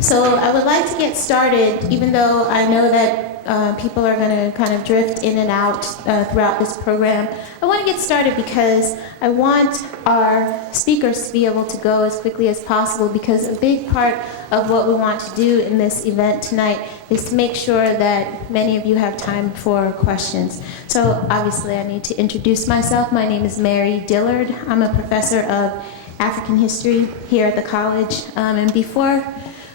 So I would like to get started, even though I know that people are going to kind of drift in and out throughout this program. I want to get started because I want our speakers to be able to go as quickly as possible, because a big part of what we want to do in this event tonight is to make sure that many of you have time for questions. So obviously I need to introduce myself. My name is Mary Dillard. I'm a professor of African history here at the college. And before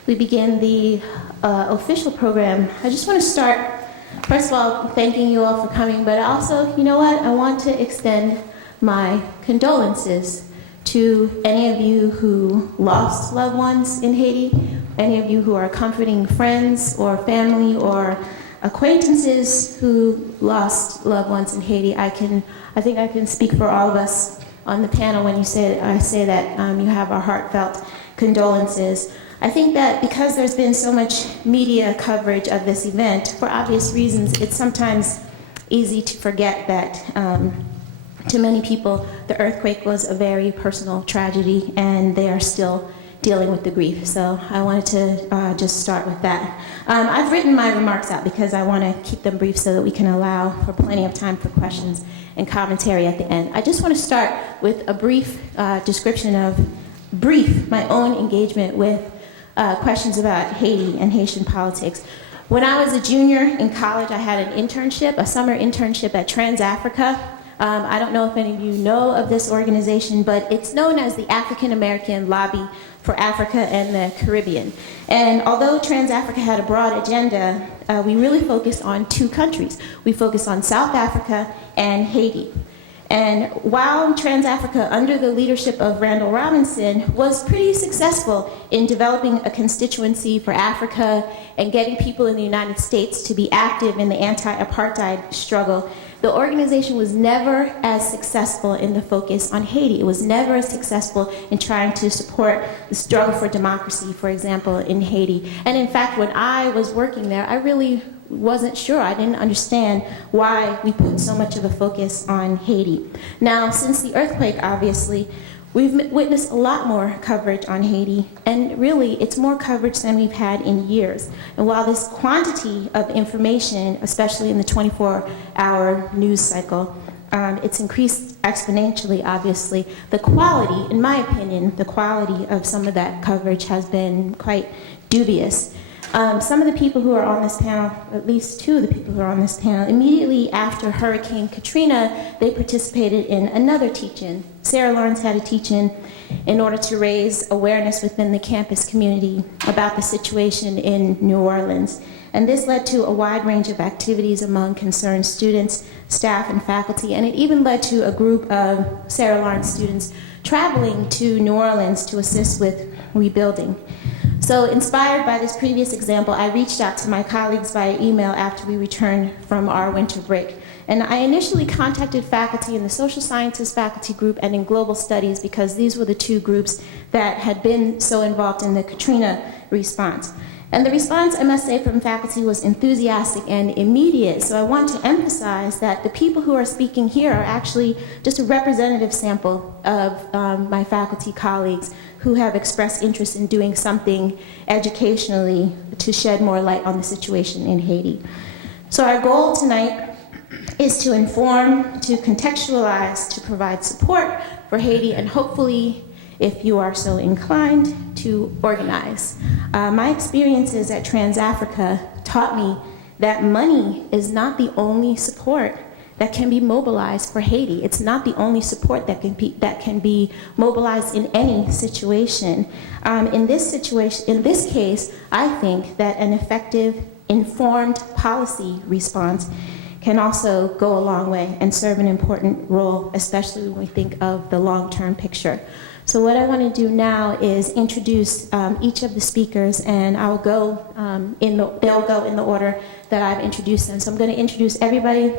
we begin the official program, I just want to start, first of all, thanking you all for coming, but also, you know what, I want to extend my condolences to any of you who lost loved ones in Haiti, any of you who are comforting friends or family or acquaintances who lost loved ones in Haiti. I think I can speak for all of us on the panel when I say that you have our heartfelt condolences. I think that because there's been so much media coverage of this event, for obvious reasons, it's sometimes easy to forget that to many people, the earthquake was a very personal tragedy, and they are still dealing with the grief. So I wanted to just start with that. I've written my remarks out because I want to keep them brief so that we can allow for plenty of time for questions and commentary at the end. I just want to start with a brief description of my own engagement with questions about Haiti and Haitian politics. When I was a junior in college, I had an internship, a summer internship at Trans-Africa. I don't know if any of you know of this organization, but it's known as the African American Lobby for Africa and the Caribbean. And although Trans-Africa had a broad agenda, we really focused on two countries. We focused on South Africa and Haiti. And while Trans-Africa, under the leadership of Randall Robinson, was pretty successful in developing a constituency for Africa and getting people in the United States to be active in the anti-apartheid struggle, the organization was never as successful in the focus on Haiti. It was never as successful in trying to support the struggle for democracy, for example, in Haiti. And in fact, when I was working there, I really wasn't sure. I didn't understand why we put so much of a focus on Haiti. Now, since the earthquake, obviously, we've witnessed a lot more coverage on Haiti, and really, it's more coverage than we've had in years. And while this quantity of information, especially in the 24-hour news cycle, it's increased exponentially, obviously, the quality, in my opinion, the quality of some of that coverage has been quite dubious. Some of the people who are on this panel, at least two of the people who are on this panel, immediately after Hurricane Katrina, they participated in another teach-in. Sarah Lawrence had a teach-in in order to raise awareness within the campus community about the situation in New Orleans. And this led to a wide range of activities among concerned students, staff, and faculty, and it even led to a group of Sarah Lawrence students traveling to New Orleans to assist with rebuilding. So inspired by this previous example, I reached out to my colleagues via email after we returned from our winter break. And I initially contacted faculty in the social sciences faculty group and in global studies, because these were the two groups that had been so involved in the Katrina response. And the response, I must say, from faculty was enthusiastic and immediate. So I want to emphasize that the people who are speaking here are actually just a representative sample of my faculty colleagues who have expressed interest in doing something educationally to shed more light on the situation in Haiti. So our goal tonight is to inform, to contextualize, to provide support for Haiti, and hopefully, if you are so inclined, to organize. My experiences at Trans-Africa taught me that money is not the only support that can be mobilized for Haiti. It's not the only support that can be mobilized in any situation. In this case, I think that an effective, informed policy response can also go a long way and serve an important role, especially when we think of the long-term picture. So what I want to do now is introduce each of the speakers, and I'll go they'll go in the order that I've introduced them. So I'm going to introduce everybody,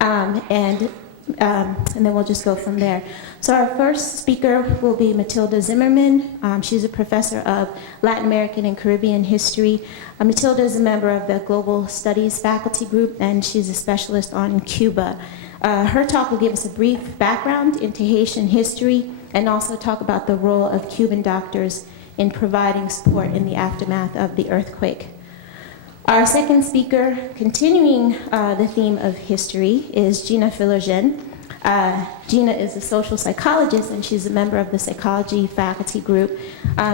and then we'll just go from there. So our first speaker will be Matilda Zimmerman. She's a professor of Latin American and Caribbean history. Matilda is a member of the Global Studies faculty group, and she's a specialist on Cuba. Her talk will give us a brief background into Haitian history and also talk about the role of Cuban doctors in providing support in the aftermath of the earthquake. Our second speaker, continuing the theme of history, is Gina Filler. Gina is a social psychologist, and she's a member of the psychology faculty group.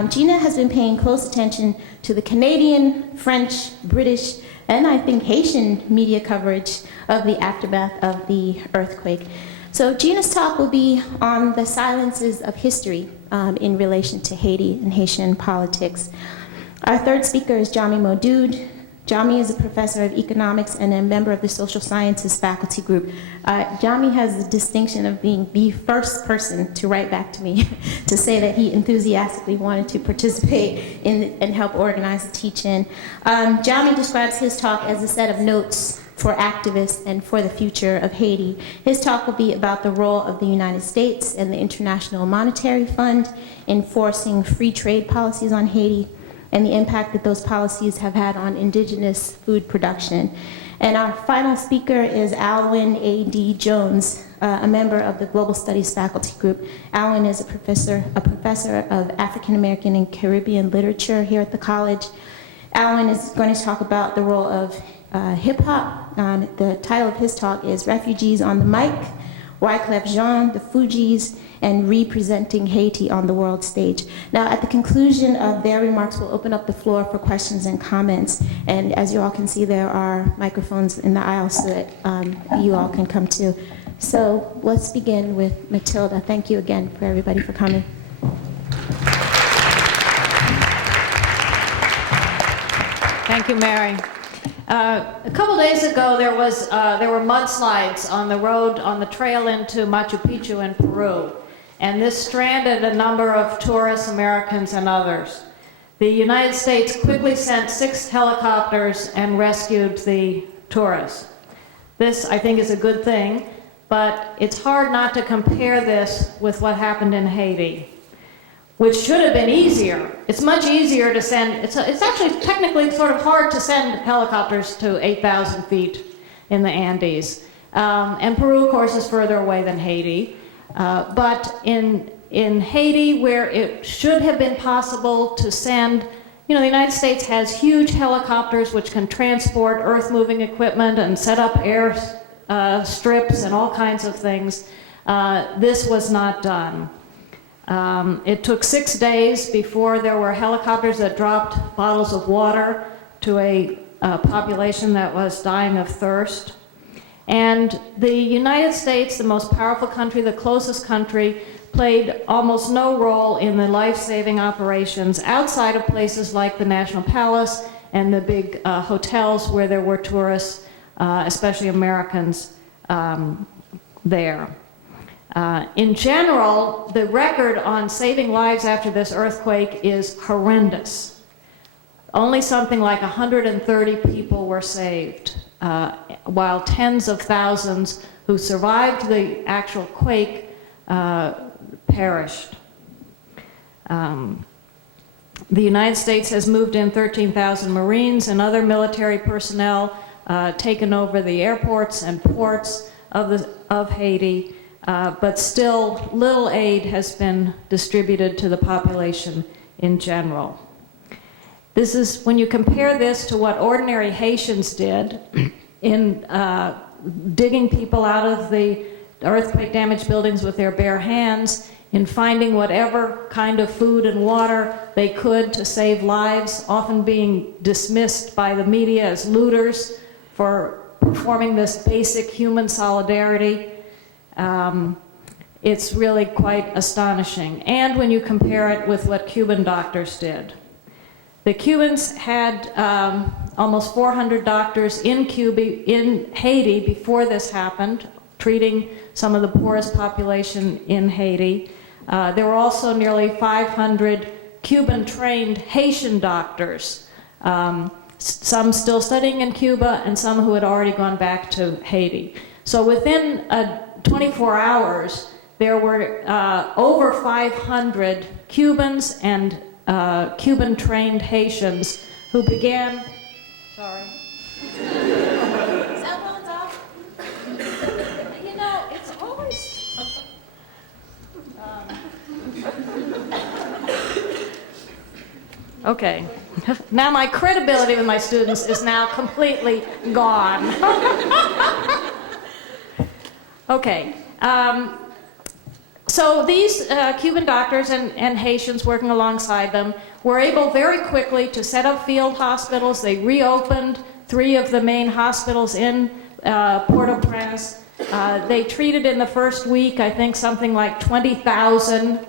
Gina has been paying close attention to the Canadian, French, British, and I think Haitian media coverage of the aftermath of the earthquake. So Gina's talk will be on the silences of history in relation to Haiti and Haitian politics. Our third speaker is Jamee Moudud. Jamee is a professor of economics and a member of the social sciences faculty group. Jamee has the distinction of being the first person to write back to me to say that he enthusiastically wanted to participate in and help organize the teach-in. Jamee describes his talk as a set of notes for activists and for the future of Haiti. His talk will be about the role of the United States and the International Monetary Fund in forcing free trade policies on Haiti, and the impact that those policies have had on indigenous food production. And our final speaker is Alwin A.D. Jones, a member of the Global Studies faculty group. Alwin is a professor of African American and Caribbean literature here at the college. Alwin is going to talk about the role of hip hop. The title of his talk is Refugees on the Mic, Wyclef Jean, the Fugees, and Representing Haiti on the World Stage. Now, at the conclusion of their remarks, we'll open up the floor for questions and comments. And as you all can see, there are microphones in the aisle so that you all can come too. So let's begin with Matilda. Thank you again for everybody for coming. Thank you, Mary. A couple days ago, there were mudslides on the road, on the trail into Machu Picchu in Peru, and this stranded a number of tourists, Americans, and others. The United States quickly sent 6 helicopters and rescued the tourists. This, I think, is a good thing, but it's hard not to compare this with what happened in Haiti, which should have been easier. It's much easier to send, it's actually technically sort of hard to send helicopters to 8,000 feet in the Andes. And Peru, of course, is further away than Haiti. But in Haiti, where it should have been possible to send, the United States has huge helicopters which can transport earth-moving equipment and set up air strips and all kinds of things. This was not done. It took 6 days before there were helicopters that dropped bottles of water to a population that was dying of thirst. And the United States, the most powerful country, the closest country, played almost no role in the life-saving operations outside of places like the National Palace and the big hotels where there were tourists, especially Americans, there. In general, the record on saving lives after this earthquake is horrendous. Only something like 130 people were saved, while tens of thousands who survived the actual quake perished. The United States has moved in 13,000 Marines and other military personnel, taken over the airports and ports of Haiti. But still, little aid has been distributed to the population in general. This is, when you compare this to what ordinary Haitians did in digging people out of the earthquake-damaged buildings with their bare hands, in finding whatever kind of food and water they could to save lives, often being dismissed by the media as looters for performing this basic human solidarity. It's really quite astonishing. And when you compare it with what Cuban doctors did. The Cubans had almost 400 doctors in Haiti before this happened, treating some of the poorest population in Haiti. There were also nearly 500 Cuban-trained Haitian doctors, some still studying in Cuba and some who had already gone back to Haiti. So within 24 hours, there were over 500 Cubans and Cuban-trained Haitians who began, sorry. Cell phone's off? It's always, Okay. Now my credibility with my students is now completely gone. Okay. So these Cuban doctors and Haitians working alongside them were able very quickly to set up field hospitals. They reopened 3 of the main hospitals in Port-au-Prince. They treated in the first week, I think, something like 20,000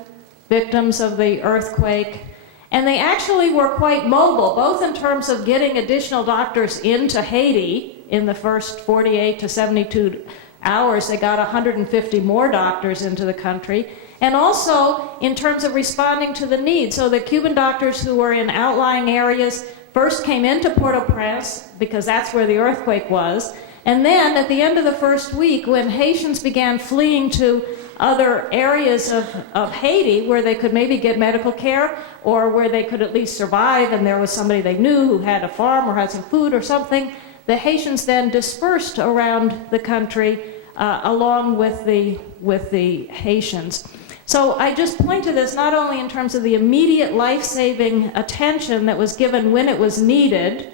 victims of the earthquake. And they actually were quite mobile, both in terms of getting additional doctors into Haiti in the first 48 to 72 hours. They got 150 more doctors into the country, and also in terms of responding to the needs. So the Cuban doctors who were in outlying areas first came into Port-au-Prince, because that's where the earthquake was, and then at the end of the first week, when Haitians began fleeing to other areas of Haiti where they could maybe get medical care, or where they could at least survive, and there was somebody they knew who had a farm or had some food or something, the Haitians then dispersed around the country along with the Haitians. So I just point to this not only in terms of the immediate life-saving attention that was given when it was needed,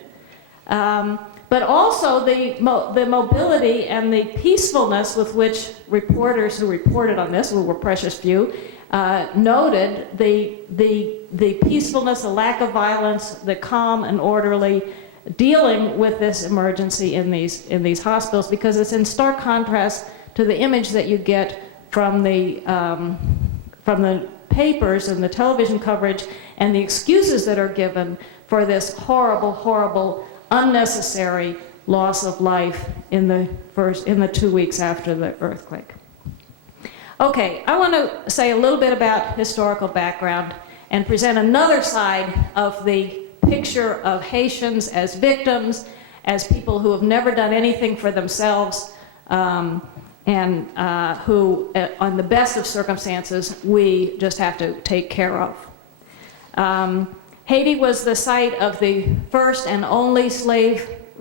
but also the mobility and the peacefulness with which reporters who reported on this, who were precious few, noted the peacefulness, the lack of violence, the calm and orderly dealing with this emergency in these hospitals, because it's in stark contrast to the image that you get from the papers and the television coverage and the excuses that are given for this horrible, horrible, unnecessary loss of life in the 2 weeks after the earthquake. Okay, I want to say a little bit about historical background and present another side of the picture of Haitians as victims, as people who have never done anything for themselves, and who, on the best of circumstances, we just have to take care of. Haiti was the site of the first and only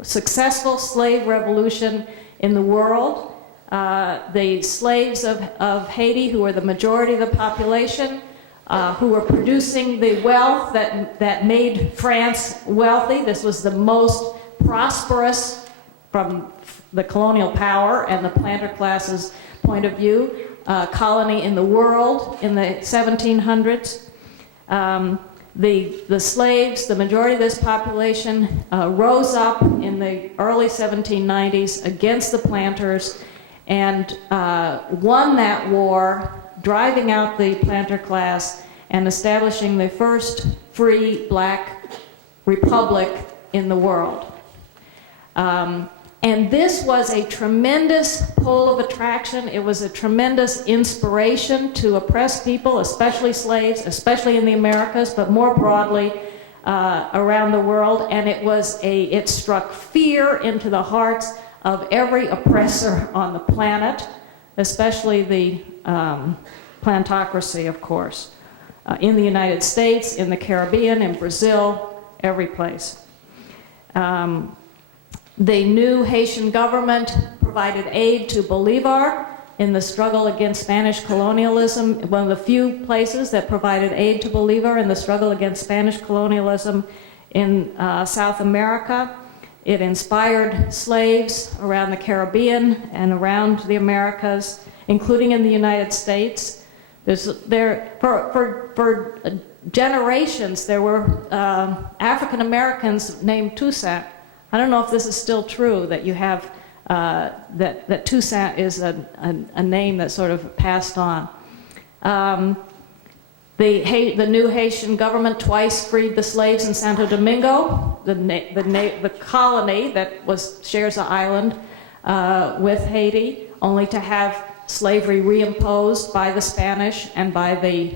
successful slave revolution in the world. The slaves of Haiti, who were the majority of the population, who were producing the wealth that made France wealthy. This was the most prosperous, from the colonial power and the planter class's point of view, colony in the world in the 1700s. The slaves, the majority of this population, rose up in the early 1790s against the planters and won that war, driving out the planter class and establishing the first free black republic in the world. And this was a tremendous pole of attraction. It was a tremendous inspiration to oppressed people, especially slaves, especially in the Americas, but more broadly around the world. And it struck fear into the hearts of every oppressor on the planet, especially the plantocracy, of course, in the United States, in the Caribbean, in Brazil, every place. The new Haitian government provided aid to Bolivar in the struggle against Spanish colonialism, one of the few places that provided aid to Bolivar in the struggle against Spanish colonialism in South America. It inspired slaves around the Caribbean and around the Americas, including in the United States. For generations, there were African Americans named Toussaint. I don't know if this is still true, that you have, that Toussaint is a name that's sort of passed on. The new Haitian government twice freed the slaves in Santo Domingo, the colony that shares an island with Haiti, only to have slavery reimposed by the Spanish and by the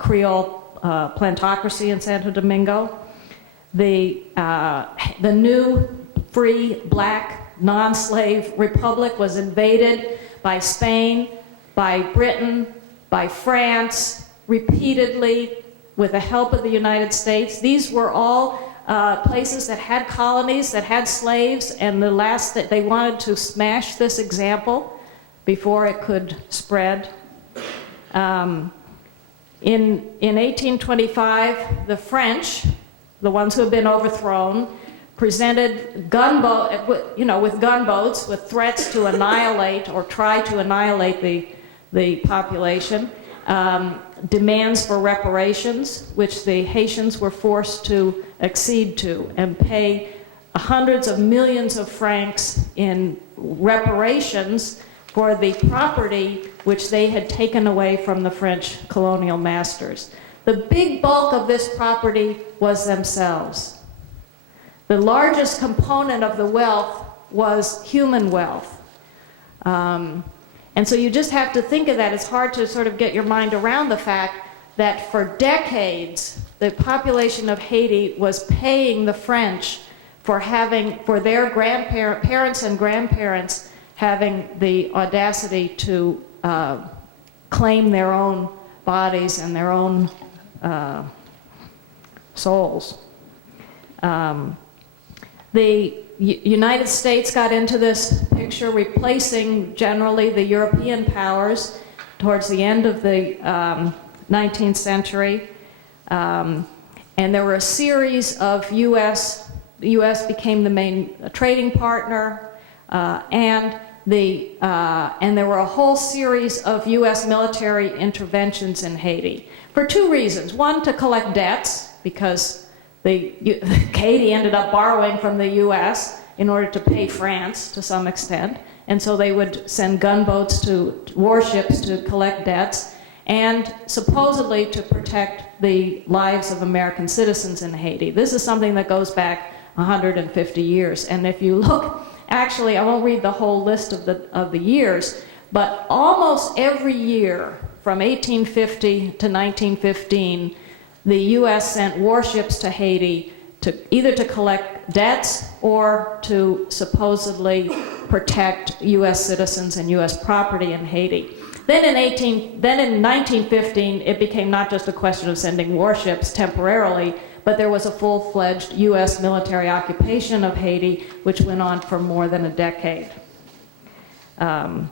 Creole plantocracy in Santo Domingo. The new free black non-slave republic was invaded by Spain, by Britain, by France, repeatedly with the help of the United States. These were all places that had colonies, that had slaves, and they wanted to smash this example before it could spread. In 1825, the French the ones who have been overthrown, presented with gunboats, with threats to annihilate or try to annihilate the population, demands for reparations, which the Haitians were forced to accede to and pay hundreds of millions of francs in reparations for the property which they had taken away from the French colonial masters. The big bulk of this property was themselves. The largest component of the wealth was human wealth. And so you just have to think of that. It's hard to sort of get your mind around the fact that for decades, the population of Haiti was paying the French for their parents and grandparents having the audacity to claim their own bodies and their own souls. The United States got into this picture, replacing generally the European powers towards the end of the 19th century. And there were a series of the U.S. became the main trading partner, and there were a whole series of U.S. military interventions in Haiti for two reasons. One, to collect debts, because Haiti ended up borrowing from the U.S. in order to pay France to some extent, and so they would send gunboats to warships to collect debts, and supposedly to protect the lives of American citizens in Haiti. This is something that goes back 150 years, and if you look, actually, I won't read the whole list of the years, but almost every year from 1850 to 1915, the U.S. sent warships to Haiti either to collect debts or to supposedly protect U.S. citizens and U.S. property in Haiti. Then in 1915, it became not just a question of sending warships temporarily, but there was a full-fledged U.S. military occupation of Haiti, which went on for more than a decade. But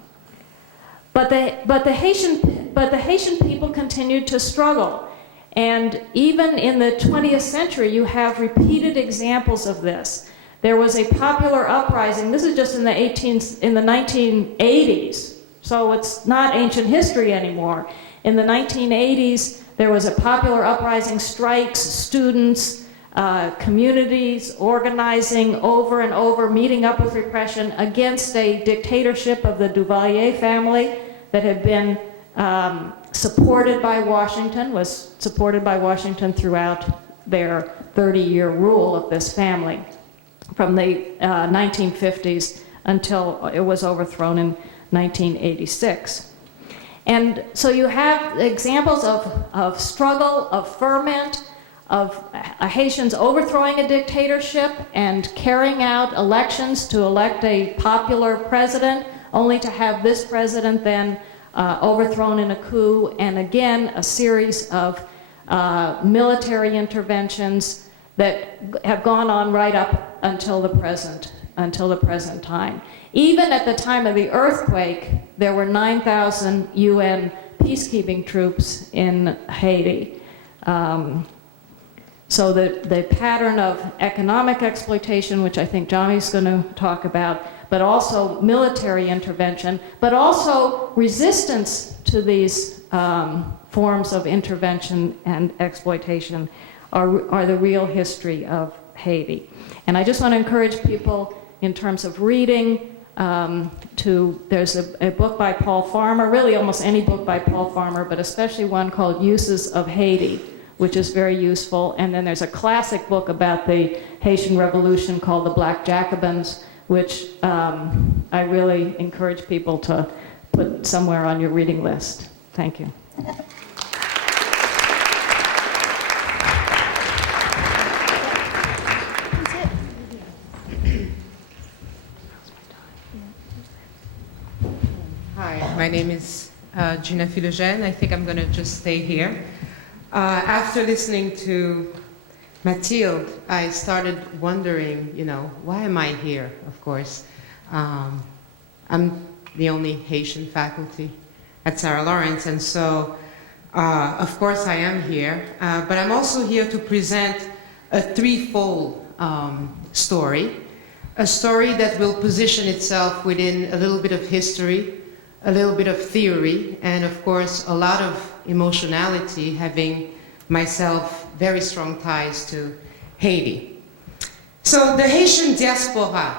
the Haitian people continued to struggle. And even in the 20th century, you have repeated examples of this. There was a popular uprising. This is just in the 1980s, so it's not ancient history anymore. In the 1980s, there was a popular uprising, strikes, students, communities organizing over and over, meeting up with repression against a dictatorship of the Duvalier family that had been supported by Washington, was supported by Washington throughout their 30-year rule of this family, from the 1950s until it was overthrown in 1986. And so you have examples of struggle, of ferment, of Haitians overthrowing a dictatorship and carrying out elections to elect a popular president, only to have this president then overthrown in a coup, and again a series of military interventions that have gone on right up until the present time. Even at the time of the earthquake, there were 9,000 UN peacekeeping troops in Haiti. So the pattern of economic exploitation, which I think Jamee's going to talk about, but also military intervention, but also resistance to these forms of intervention and exploitation are the real history of Haiti. And I just want to encourage people in terms of reading, there's a book by Paul Farmer, really almost any book by Paul Farmer, but especially one called Uses of Haiti, which is very useful. And then there's a classic book about the Haitian Revolution called The Black Jacobins, which I really encourage people to put somewhere on your reading list. Thank you. Hi, my name is Gina Filler. I think I'm going to just stay here. After listening to Matilde, I started wondering, why am I here, of course? I'm the only Haitian faculty at Sarah Lawrence, and so, of course, I am here. But I'm also here to present a threefold story, a story that will position itself within a little bit of history, a little bit of theory, and of course a lot of emotionality, having myself very strong ties to Haiti. So the Haitian diaspora,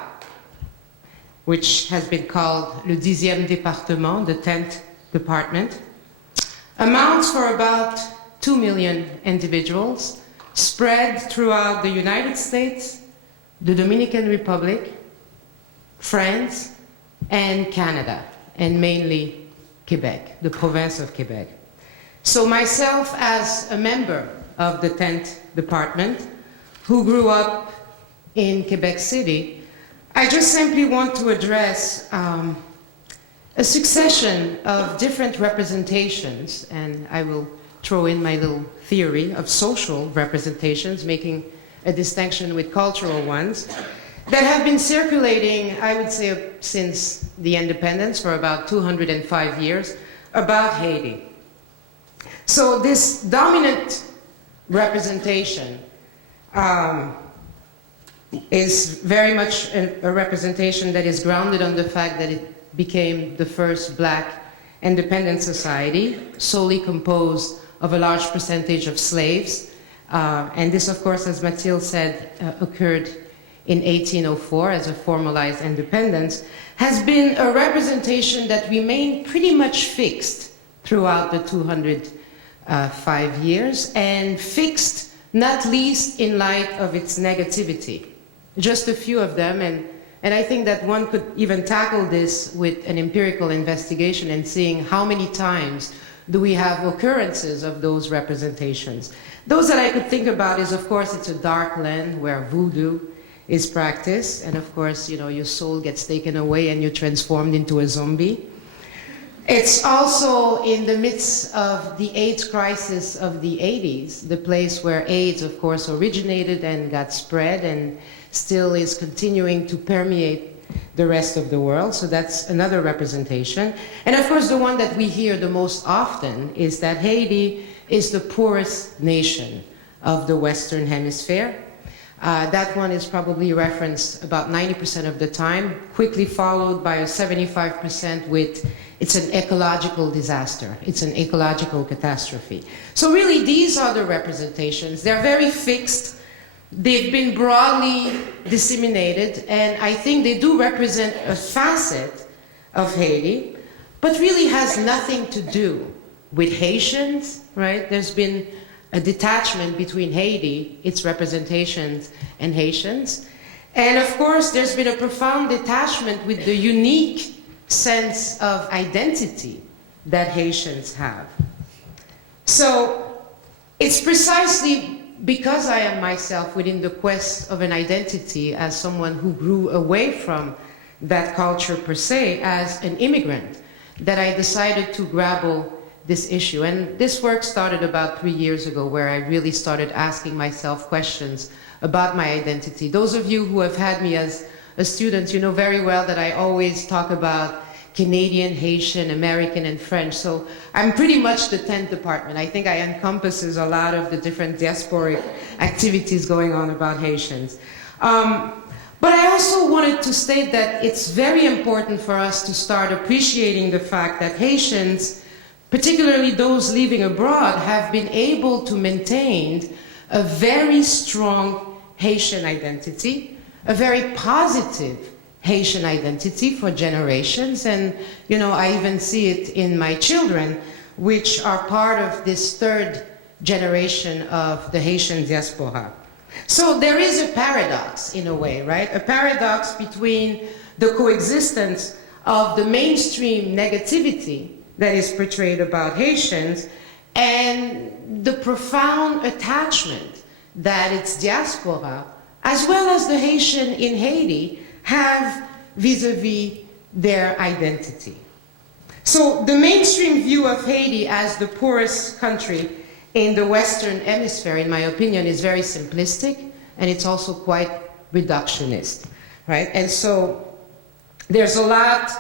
which has been called le 10e département, the 10th department, amounts for about 2 million individuals spread throughout the United States, the Dominican Republic, France, and Canada, and mainly Quebec, the province of Quebec. So myself, as a member of the 10th department, who grew up in Quebec City, I just simply want to address a succession of different representations, and I will throw in my little theory of social representations, making a distinction with cultural ones, that have been circulating, I would say, since the independence for about 205 years, about Haiti. So this dominant representation is very much a representation that is grounded on the fact that it became the first black independent society, solely composed of a large percentage of slaves. And this, of course, as Matilde said, occurred in 1804 as a formalized independence, has been a representation that remained pretty much fixed throughout the 205 years, and fixed not least in light of its negativity. Just a few of them, and I think that one could even tackle this with an empirical investigation and seeing how many times do we have occurrences of those representations. Those that I could think about is, of course, it's a dark land where voodoo is practiced, and of course, you know, your soul gets taken away and you're transformed into a zombie. It's also in the midst of the AIDS crisis of the 80s, the place where AIDS, of course, originated and got spread and still is continuing to permeate the rest of the world. So that's another representation. And of course, the one that we hear the most often is that Haiti is the poorest nation of the Western Hemisphere. That one is probably referenced about 90% of the time, quickly followed by a 75% with it's an ecological disaster. It's an ecological catastrophe. So really, these are the representations. They're very fixed. They've been broadly disseminated, and I think they do represent a facet of Haiti, but really has nothing to do with Haitians, right? There's been a detachment between Haiti, its representations, and Haitians. And of course, there's been a profound detachment with the unique sense of identity that Haitians have. So it's precisely because I am myself within the quest of an identity as someone who grew away from that culture per se, as an immigrant, that I decided to grapple this issue. And this work started about 3 years ago, where I really started asking myself questions about my identity. Those of you who have had me as a student, you know very well that I always talk about Canadian, Haitian, American, and French. So I'm pretty much the 10th department. I think I encompasses a lot of the different diasporic activities going on about Haitians. But I also wanted to state that it's very important for us to start appreciating the fact that Haitians, particularly those living abroad, have been able to maintain a very strong Haitian identity, a very positive Haitian identity for generations. And, you know, I even see it in my children, which are part of this third generation of the Haitian diaspora. So there is a paradox in a way, right? A paradox between the coexistence of the mainstream negativity that is portrayed about Haitians and the profound attachment that its diaspora, as well as the Haitian in Haiti, have vis-a-vis their identity. So the mainstream view of Haiti as the poorest country in the Western Hemisphere, in my opinion, is very simplistic, and it's also quite reductionist, right? And so there's a lot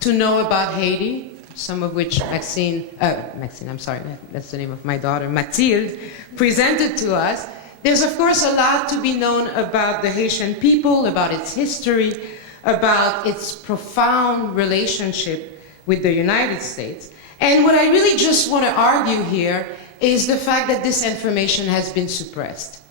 to know about Haiti, some of which Maxine, I'm sorry, that's the name of my daughter, Matilde, presented to us. there's of course a lot to be known about the Haitian people, about its history, about its profound relationship with the United States. And what I really just want to argue here is the fact that this information has been suppressed.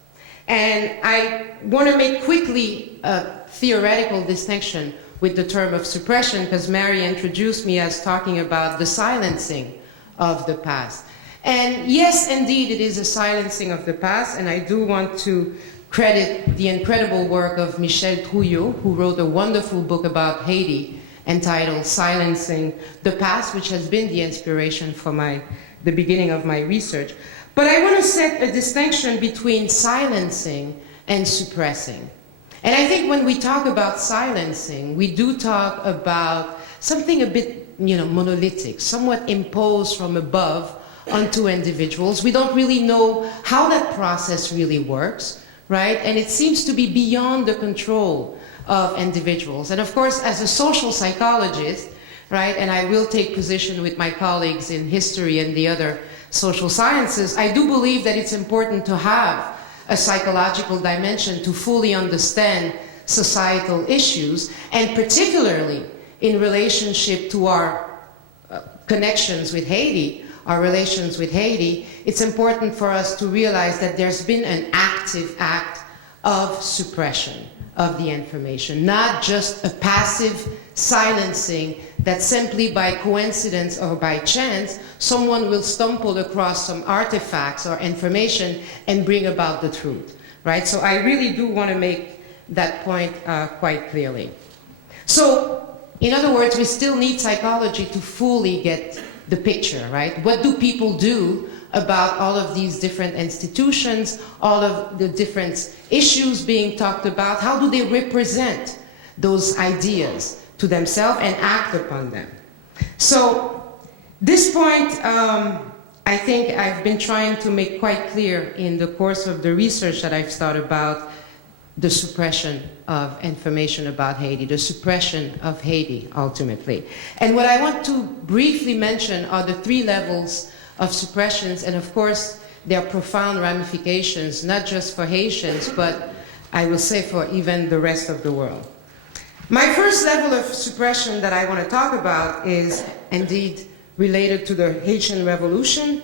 And I want to make quickly a theoretical distinction with the term of suppression, because Mary introduced me as talking about the silencing of the past. And yes, indeed, it is a silencing of the past, and I do want to credit the incredible work of Michel Trouillot, who wrote a wonderful book about Haiti entitled Silencing the Past, which has been the inspiration for the beginning of my research. But I want to set a distinction between silencing and suppressing. And I think when we talk about silencing, we do talk about something a bit, monolithic, somewhat imposed from above onto individuals. We don't really know how that process really works, right? And it seems to be beyond the control of individuals. And of course, as a social psychologist, right, and I will take position with my colleagues in history and the other social sciences, I do believe that it's important to have a psychological dimension to fully understand societal issues, and particularly in relationship to our connections with Haiti, our relations with Haiti, it's important for us to realize that there's been an active act of suppression of the information, not just a passive silencing that simply by coincidence or by chance, someone will stumble across some artifacts or information and bring about the truth, right? So I really do want to make that point quite clearly. So, in other words, we still need psychology to fully get the picture, right? What do people do about all of these different institutions, all of the different issues being talked about? How do they represent those ideas to themselves and act upon them? So this point, I think I've been trying to make quite clear in the course of the research that I've started about the suppression of information about Haiti, the suppression of Haiti, ultimately. And what I want to briefly mention are the three levels of suppressions, and of course, there are profound ramifications, not just for Haitians, but I will say for even the rest of the world. My first level of suppression that I want to talk about is indeed related to the Haitian Revolution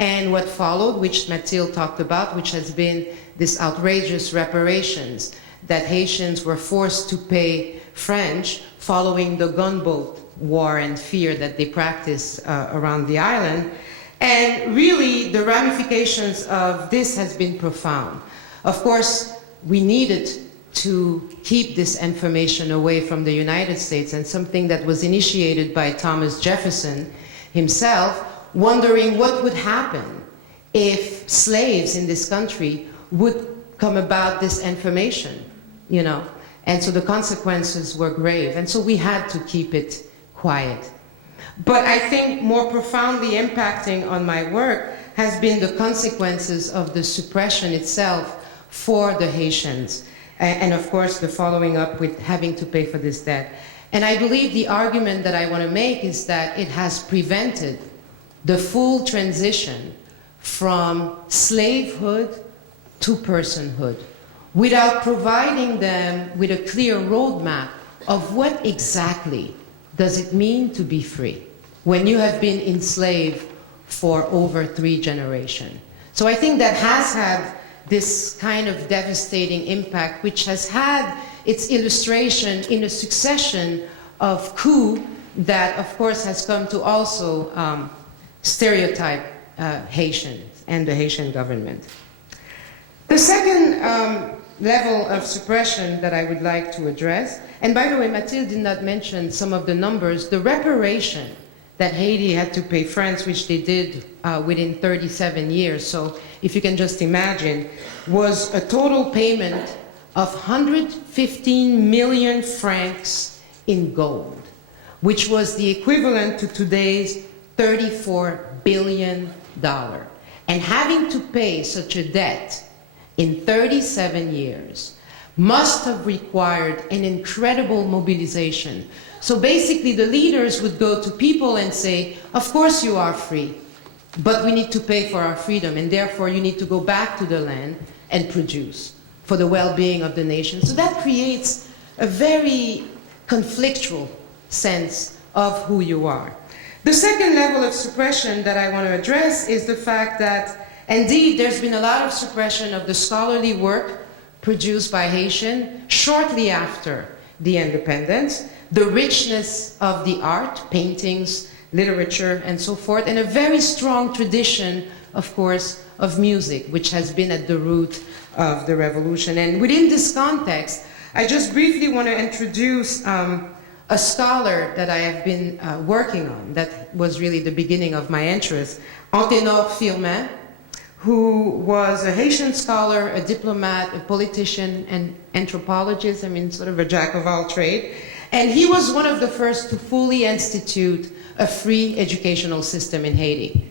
and what followed, which Matilde talked about, which has been this outrageous reparations that Haitians were forced to pay French following the gunboat war and fear that they practiced around the island. And really, the ramifications of this has been profound. Of course, we needed to keep this information away from the United States, and something that was initiated by Thomas Jefferson himself, wondering what would happen if slaves in this country would come about this information, And so the consequences were grave, and so we had to keep it quiet. But I think more profoundly impacting on my work has been the consequences of the suppression itself for the Haitians. And of course, the following up with having to pay for this debt. And I believe the argument that I want to make is that it has prevented the full transition from slavehood to personhood without providing them with a clear roadmap of what exactly does it mean to be free when you have been enslaved for over 3 generations. So I think that has had this kind of devastating impact, which has had its illustration in a succession of coups that, of course, has come to also stereotype Haitians and the Haitian government. The second level of suppression that I would like to address, and by the way, Matilde did not mention some of the numbers, the reparation that Haiti had to pay France, which they did within 37 years, so if you can just imagine, was a total payment of 115 million francs in gold, which was the equivalent to today's $34 billion. And having to pay such a debt in 37 years must have required an incredible mobilization. So basically the leaders would go to people and say, of course you are free, but we need to pay for our freedom, and therefore you need to go back to the land and produce for the well-being of the nation. So that creates a very conflictual sense of who you are. The second level of suppression that I want to address is the fact that, indeed, there's been a lot of suppression of the scholarly work produced by Haitian shortly after the independence, the richness of the art, paintings, literature, and so forth, and a very strong tradition, of course, of music, which has been at the root of the revolution. And within this context, I just briefly want to introduce a scholar that I have been working on, that was really the beginning of my interest, Antenor Firmin, who was a Haitian scholar, a diplomat, a politician, and anthropologist, I mean, sort of a jack of all trades. And he was one of the first to fully institute a free educational system in Haiti,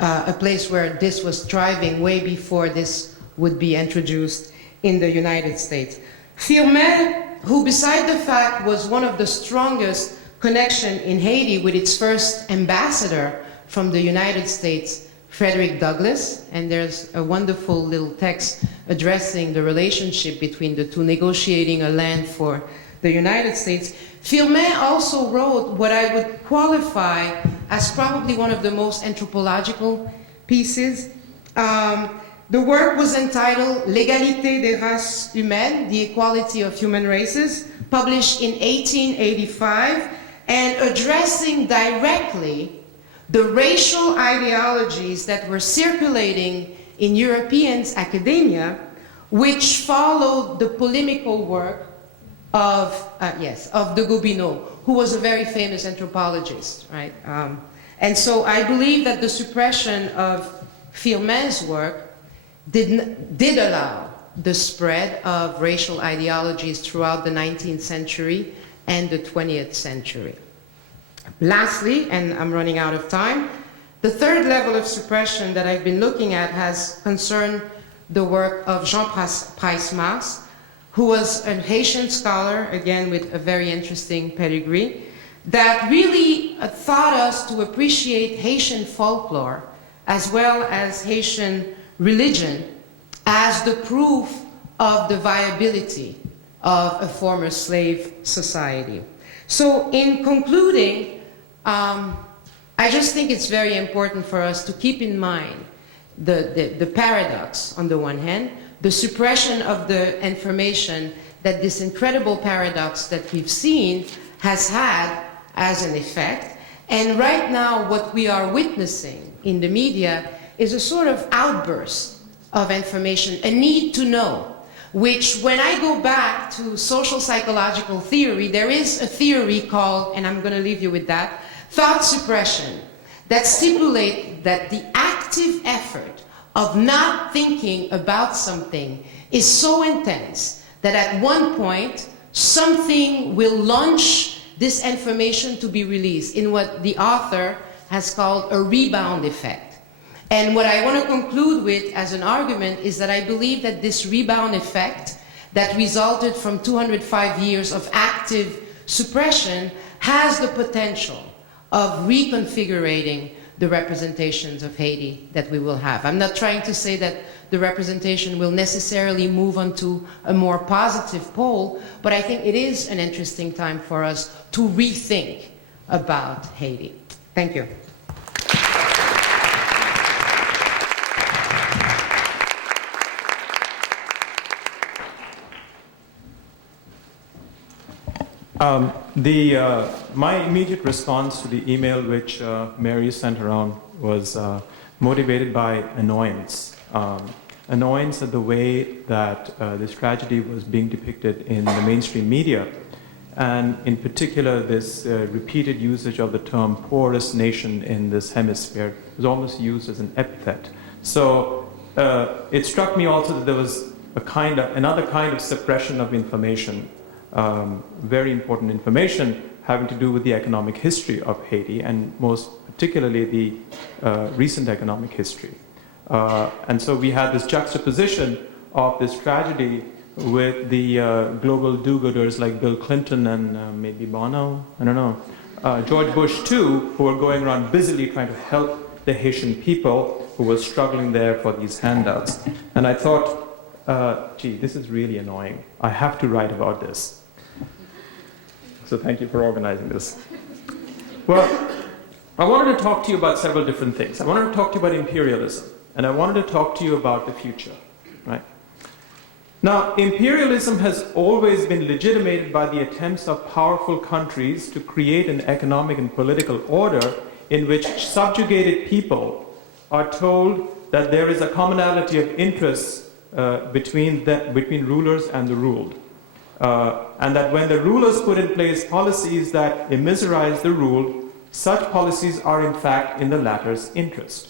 a place where this was thriving way before this would be introduced in the United States. Firmin, who beside the fact was one of the strongest connection in Haiti with its first ambassador from the United States, Frederick Douglass, and there's a wonderful little text addressing the relationship between the two, negotiating a land for the United States. Firmin also wrote what I would qualify as probably one of the most anthropological pieces. The work was entitled L'égalité des races humaines, the equality of human races, published in 1885, and addressing directly the racial ideologies that were circulating in European academia, which followed the polemical work of de Gobineau, who was a very famous anthropologist, right? And so I believe that the suppression of Firmin's work did allow the spread of racial ideologies throughout the 19th century and the 20th century. Lastly, and I'm running out of time, the third level of suppression that I've been looking at has concerned the work of Jean Price-Mars, who was a Haitian scholar, again with a very interesting pedigree, that really taught us to appreciate Haitian folklore as well as Haitian religion as the proof of the viability of a former slave society. So in concluding, I just think it's very important for us to keep in mind the paradox on the one hand, the suppression of the information that this incredible paradox that we've seen has had as an effect. And right now what we are witnessing in the media is a sort of outburst of information, a need to know, which when I go back to social psychological theory, there is a theory called, and I'm going to leave you with that, thought suppression, that stipulates that the active effort of not thinking about something is so intense that at one point something will launch this information to be released in what the author has called a rebound effect. And what I want to conclude with as an argument is that I believe that this rebound effect that resulted from 205 years of active suppression has the potential of reconfiguring the representations of Haiti that we will have. I'm not trying to say that the representation will necessarily move onto a more positive pole, but I think it is an interesting time for us to rethink about Haiti. Thank you. My immediate response to the email which Mary sent around was motivated by annoyance. Annoyance at the way that this tragedy was being depicted in the mainstream media, and in particular this repeated usage of the term poorest nation in this hemisphere was almost used as an epithet. So it struck me also that there was another kind of suppression of information, very important information having to do with the economic history of Haiti, and most particularly the recent economic history. And so we had this juxtaposition of this tragedy with the global do-gooders like Bill Clinton and maybe Bono, I don't know, George Bush too, who were going around busily trying to help the Haitian people who were struggling there for these handouts. And I thought gee, this is really annoying. I have to write about this. So thank you for organizing this. Well, I wanted to talk to you about several different things. I wanted to talk to you about imperialism, and I wanted to talk to you about the future, right? Now, imperialism has always been legitimated by the attempts of powerful countries to create an economic and political order in which subjugated people are told that there is a commonality of interests between rulers and the ruled. And that when the rulers put in place policies that immiserize the ruled, such policies are in fact in the latter's interest.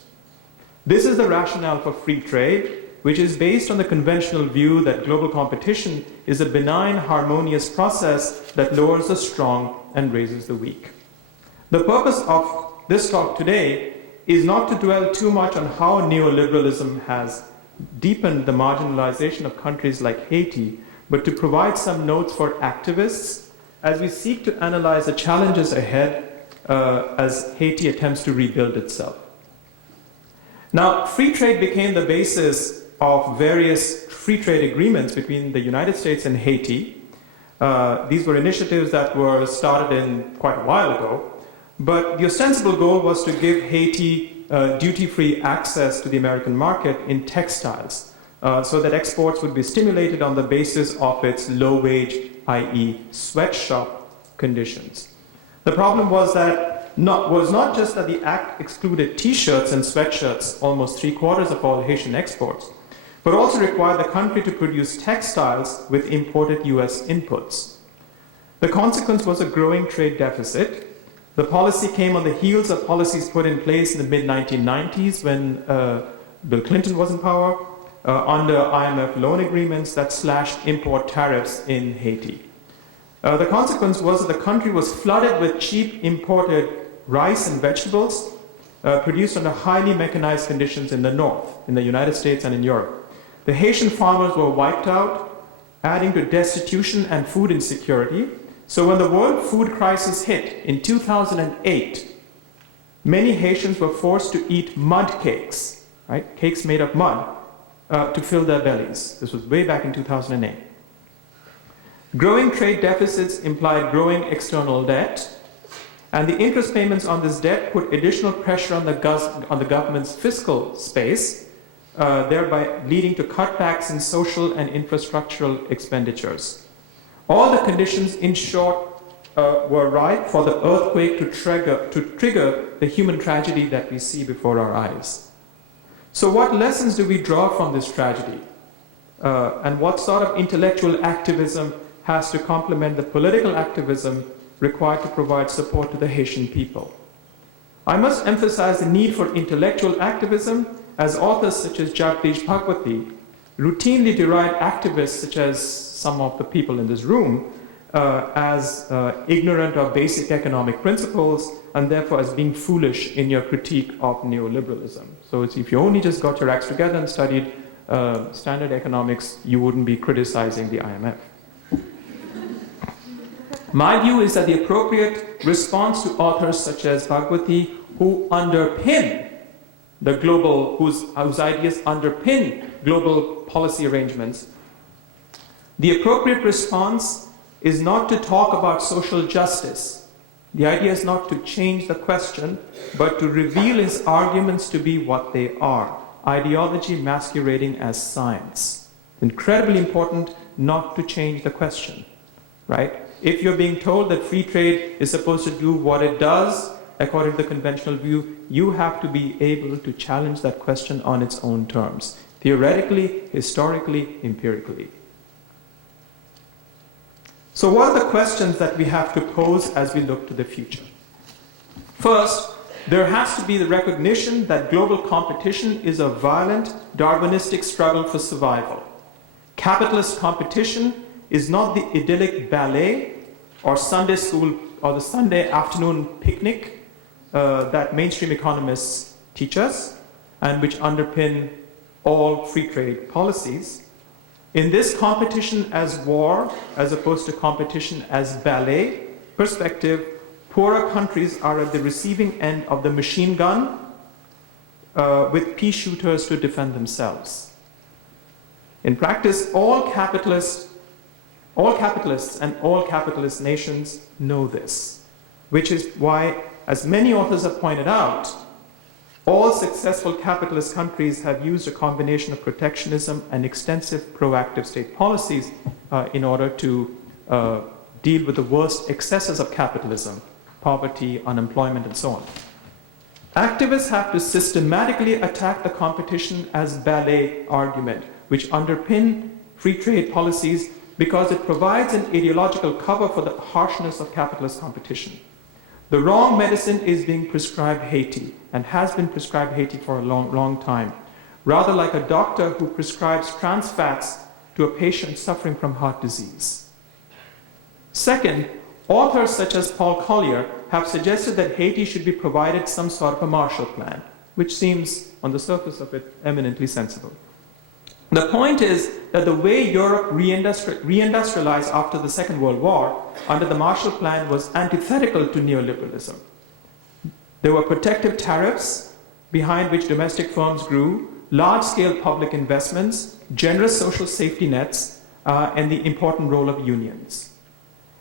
This is the rationale for free trade, which is based on the conventional view that global competition is a benign, harmonious process that lowers the strong and raises the weak. The purpose of this talk today is not to dwell too much on how neoliberalism has deepened the marginalization of countries like Haiti, but to provide some notes for activists as we seek to analyze the challenges ahead as Haiti attempts to rebuild itself. Now, free trade became the basis of various free trade agreements between the United States and Haiti. These were initiatives that were started in quite a while ago, but the ostensible goal was to give Haiti duty-free access to the American market in textiles, so that exports would be stimulated on the basis of its low-wage, i.e. sweatshop conditions. The problem was not just that the act excluded T-shirts and sweatshirts, almost 3/4 of all Haitian exports, but also required the country to produce textiles with imported US inputs. The consequence was a growing trade deficit. The policy came on the heels of policies put in place in the mid-1990s when Bill Clinton was in power, under IMF loan agreements that slashed import tariffs in Haiti. The consequence was that the country was flooded with cheap imported rice and vegetables produced under highly mechanized conditions in the north, in the United States and in Europe. The Haitian farmers were wiped out, adding to destitution and food insecurity. So when the world food crisis hit in 2008, many Haitians were forced to eat mud cakes, right? Cakes made of mud, to fill their bellies. This was way back in 2008. Growing trade deficits implied growing external debt, and the interest payments on this debt put additional pressure on the government's fiscal space, thereby leading to cutbacks in social and infrastructural expenditures. All the conditions, in short, were ripe for the earthquake to trigger the human tragedy that we see before our eyes. So what lessons do we draw from this tragedy? And what sort of intellectual activism has to complement the political activism required to provide support to the Haitian people? I must emphasize the need for intellectual activism, as authors such as Jagdish Bhagwati routinely deride activists such as some of the people in this room as ignorant of basic economic principles and therefore as being foolish in your critique of neoliberalism. So if you only just got your acts together and studied standard economics, you wouldn't be criticizing the IMF. My view is that the appropriate response to authors such as Bhagwati, who underpin the global, whose ideas underpin global policy arrangements, the appropriate response is not to talk about social justice. The idea is not to change the question, but to reveal his arguments to be what they are: ideology masquerading as science. Incredibly important not to change the question, right? If you're being told that free trade is supposed to do what it does, according to the conventional view, you have to be able to challenge that question on its own terms, theoretically, historically, empirically. So what are the questions that we have to pose as we look to the future? First, there has to be the recognition that global competition is a violent, Darwinistic struggle for survival. Capitalist competition is not the idyllic ballet or Sunday school or the Sunday afternoon picnic that mainstream economists teach us and which underpin all free trade policies. In this competition as war, as opposed to competition as ballet perspective, poorer countries are at the receiving end of the machine gun with pea shooters to defend themselves. In practice, all capitalists and all capitalist nations know this, which is why, as many authors have pointed out, all successful capitalist countries have used a combination of protectionism and extensive proactive state policies in order to deal with the worst excesses of capitalism, poverty, unemployment, and so on. Activists have to systematically attack the competition as ballet argument, which underpin free trade policies because it provides an ideological cover for the harshness of capitalist competition. The wrong medicine is being prescribed Haiti and has been prescribed Haiti for a long time, rather like a doctor who prescribes trans fats to a patient suffering from heart disease. Second, authors such as Paul Collier have suggested that Haiti should be provided some sort of a Marshall Plan, which seems, on the surface of it, eminently sensible. The point is that the way Europe reindustrialized after the Second World War under the Marshall Plan was antithetical to neoliberalism. There were protective tariffs behind which domestic firms grew, large-scale public investments, generous social safety nets, and the important role of unions.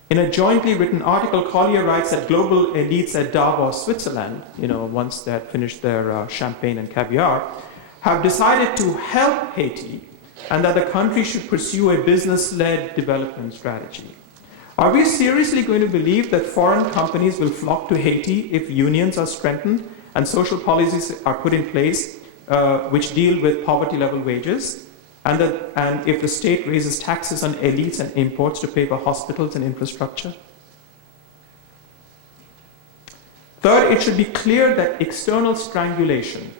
In a jointly written article, Collier writes that global elites at Davos, Switzerland, once they had finished their champagne and caviar, have decided to help Haiti and that the country should pursue a business-led development strategy. Are we seriously going to believe that foreign companies will flock to Haiti if unions are strengthened and social policies are put in place which deal with poverty-level wages, and if the state raises taxes on elites and imports to pay for hospitals and infrastructure? Third, it should be clear that external strangulation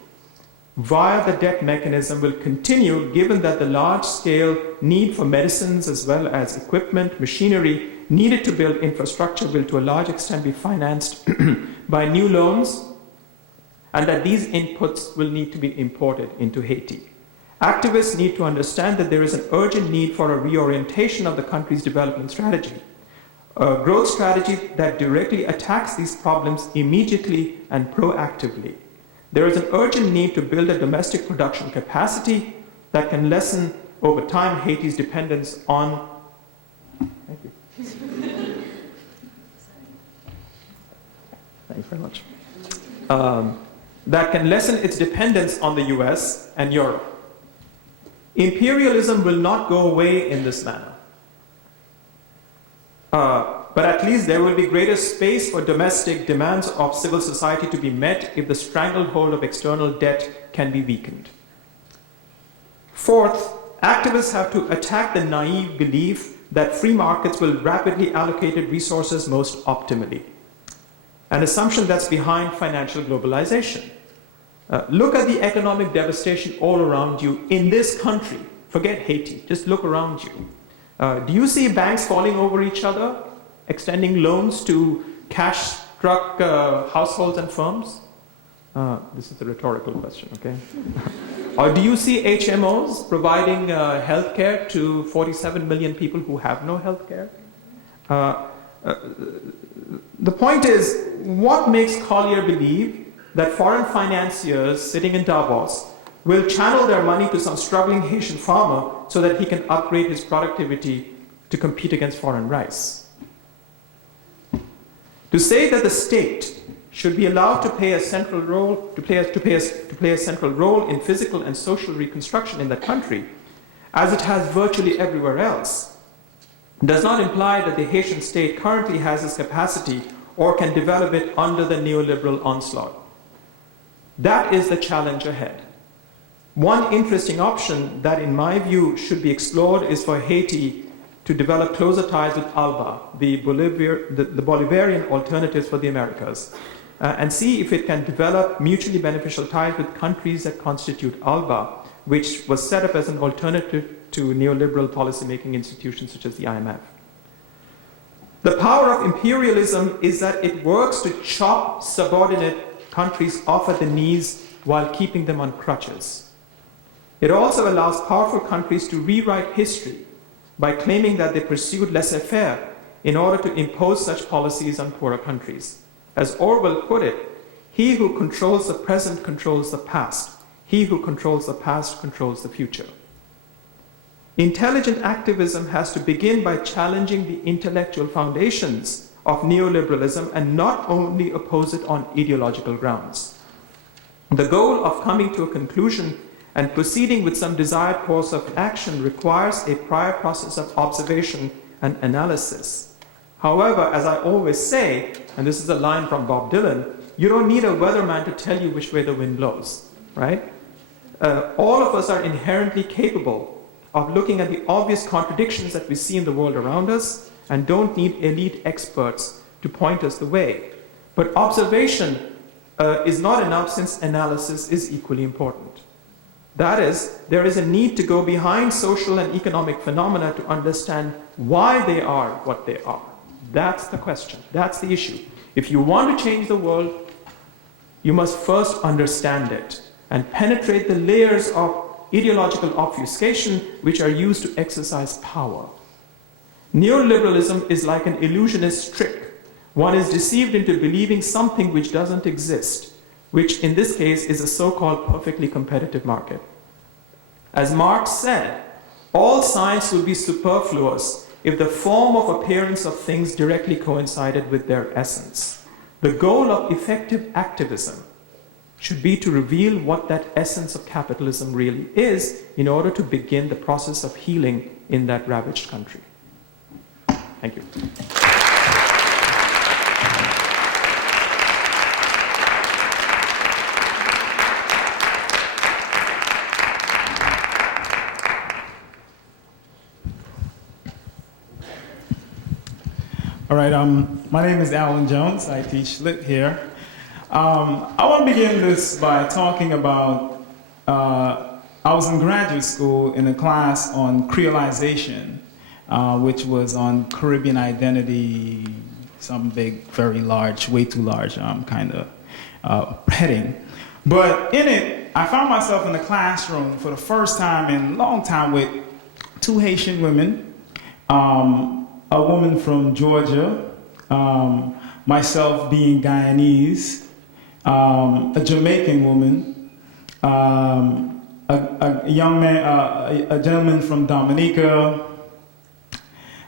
via the debt mechanism will continue, given that the large-scale need for medicines as well as equipment, machinery needed to build infrastructure will to a large extent be financed by new loans, and that these inputs will need to be imported into Haiti. Activists need to understand that there is an urgent need for a reorientation of the country's development strategy, a growth strategy that directly attacks these problems immediately and proactively. There is an urgent need to build a domestic production capacity that can lessen over time Haiti's dependence on... Thank you. Thanks very much. That can lessen its dependence on the US and Europe. Imperialism will not go away in this manner. But at least there will be greater space for domestic demands of civil society to be met if the stranglehold of external debt can be weakened. Fourth, activists have to attack the naive belief that free markets will rapidly allocate resources most optimally, an assumption that's behind financial globalization. Look at the economic devastation all around you in this country. Forget Haiti, just look around you. Do you see banks falling over each other, extending loans to cash-struck households and firms? This is a rhetorical question, okay? Or do you see HMOs providing health care to 47 million people who have no health care? The point is, what makes Collier believe that foreign financiers sitting in Davos will channel their money to some struggling Haitian farmer so that he can upgrade his productivity to compete against foreign rice? To say that the state should be allowed to play a central role in physical and social reconstruction in that country, as it has virtually everywhere else, does not imply that the Haitian state currently has this capacity or can develop it under the neoliberal onslaught. That is the challenge ahead. One interesting option that, in my view, should be explored is for Haiti to develop closer ties with ALBA, the Bolivarian Alternatives for the Americas, and see if it can develop mutually beneficial ties with countries that constitute ALBA, which was set up as an alternative to neoliberal policymaking institutions such as the IMF. The power of imperialism is that it works to chop subordinate countries off at the knees while keeping them on crutches. It also allows powerful countries to rewrite history by claiming that they pursued laissez-faire in order to impose such policies on poorer countries. As Orwell put it, he who controls the present controls the past. He who controls the past controls the future. Intelligent activism has to begin by challenging the intellectual foundations of neoliberalism and not only oppose it on ideological grounds. The goal of coming to a conclusion and proceeding with some desired course of action requires a prior process of observation and analysis. However, as I always say, and this is a line from Bob Dylan, you don't need a weatherman to tell you which way the wind blows, right? All of us are inherently capable of looking at the obvious contradictions that we see in the world around us and don't need elite experts to point us the way. But observation is not enough, since analysis is equally important. That is, there is a need to go behind social and economic phenomena to understand why they are what they are. That's the question. That's the issue. If you want to change the world, you must first understand it and penetrate the layers of ideological obfuscation which are used to exercise power. Neoliberalism is like an illusionist trick. One is deceived into believing something which doesn't exist, which in this case is a so-called perfectly competitive market. As Marx said, all science would be superfluous if the form of appearance of things directly coincided with their essence. The goal of effective activism should be to reveal what that essence of capitalism really is in order to begin the process of healing in that ravaged country. Thank you. All right, my name is Alwin Jones. I teach Lit here. I want to begin this by talking about, I was in graduate school in a class on creolization, which was on Caribbean identity, some big, very large, way too large kind of heading. But in it, I found myself in the classroom for the first time in a long time with two Haitian women, a woman from Georgia, myself being Guyanese, a Jamaican woman, a young man, a gentleman from Dominica,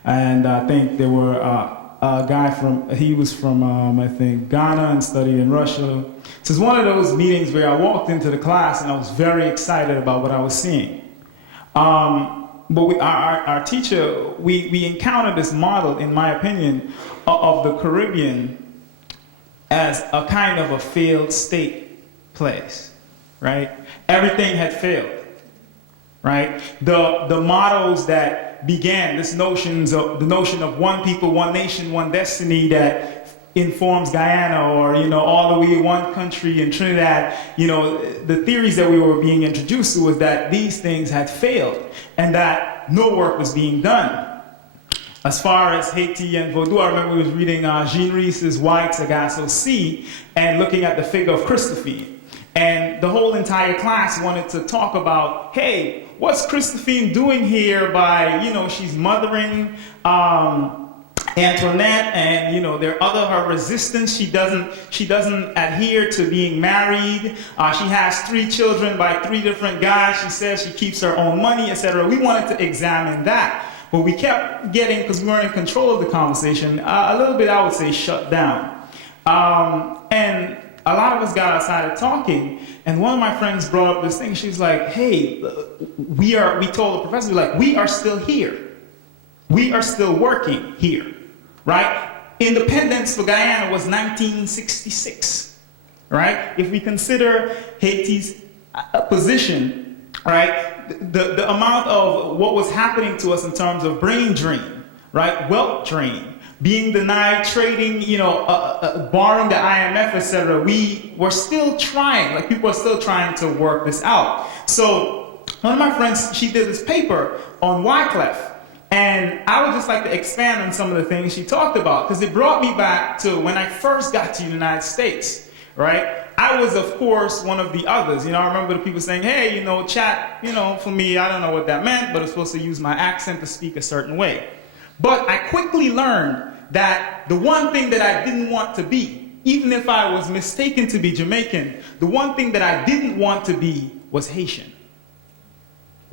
and I think there were a guy he was from, I think, Ghana and studied in Russia. So it's one of those meetings where I walked into the class and I was very excited about what I was seeing. But our teacher, we encountered this model, in my opinion, of the Caribbean as a kind of a failed state place, right? Everything had failed, right? The models that began the notion of one people, one nation, one destiny that informs Guyana, or all the way one country in Trinidad. The theories that we were being introduced to was that these things had failed and that no work was being done. As far as Haiti and Moudud, I remember we was reading Jean Rhys's White Sagasso Sea and looking at the figure of Christophine. And the whole entire class wanted to talk about, hey, what's Christophine doing here by, she's mothering Antoinette, and her resistance. She doesn't adhere to being married. She has 3 children by 3 different guys. She says she keeps her own money, etc. We wanted to examine that, but we kept getting, because we weren't in control of the conversation, a little bit, I would say, shut down. And a lot of us got outside talking, and one of my friends brought up this thing. She was like, "Hey, we told the professor, we are still here. We are still working here." Right? Independence for Guyana was 1966, right? If we consider Haiti's position, right, the amount of what was happening to us in terms of brain drain, right, wealth drain, being denied trading, borrowing the IMF, etc., we were still trying, people are still trying to work this out. So one of my friends, she did this paper on Wycliffe. And I would just like to expand on some of the things she talked about, because it brought me back to when I first got to the United States, right? I was, of course, one of the others. I remember the people saying, hey, chat, for me, I don't know what that meant, but it's supposed to use my accent to speak a certain way. But I quickly learned that the one thing that I didn't want to be, even if I was mistaken to be Jamaican, the one thing that I didn't want to be was Haitian.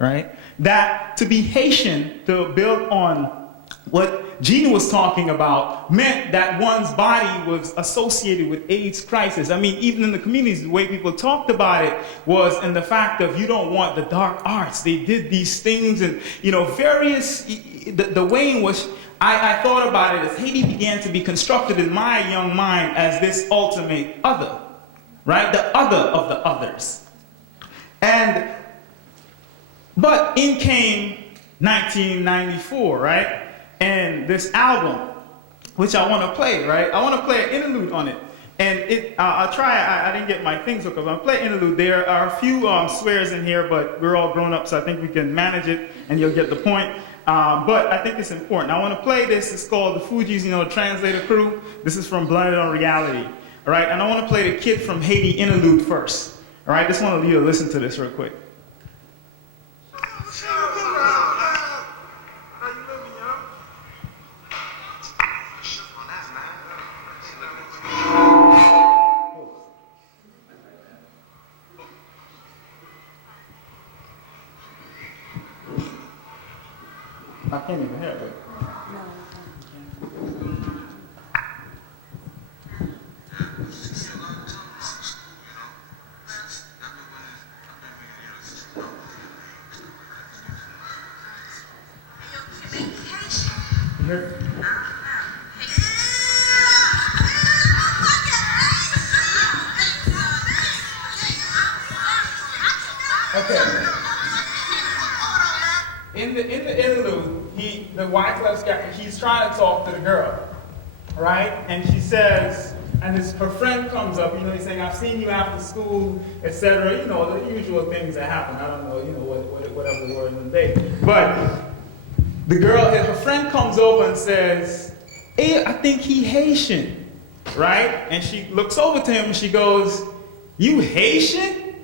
right? That to be Haitian, to build on what Gina was talking about, meant that one's body was associated with AIDS crisis. I mean, even in the communities, the way people talked about it was in the fact of you don't want the dark arts. They did these things and, various, the way in which I thought about it as Haiti began to be constructed in my young mind as this ultimate other, right? The other of the others. But in came 1994, right? And this album, which I want to play, right? I want to play an interlude on it. And I'll try, I didn't get my things hooked up. I'll play an interlude. There are a few swears in here, but we're all grown up, so I think we can manage it, and you'll get the point. But I think it's important. I want to play this. It's called The Fugees, the Translator Crew. This is from Blended on Reality, all right? And I want to play the Kid from Haiti Interlude first, all right? Just want you to listen to this real quick. I can't even hear it. Okay. In the interlude, the Wyclif's guy, he's trying to talk to the girl, right? And she says, and her friend comes up, he's saying, I've seen you after school, etc. The usual things that happen. I don't know, whatever the word of the day. But the girl, her friend comes over and says, hey, I think he Haitian, right? And she looks over to him and she goes, you Haitian?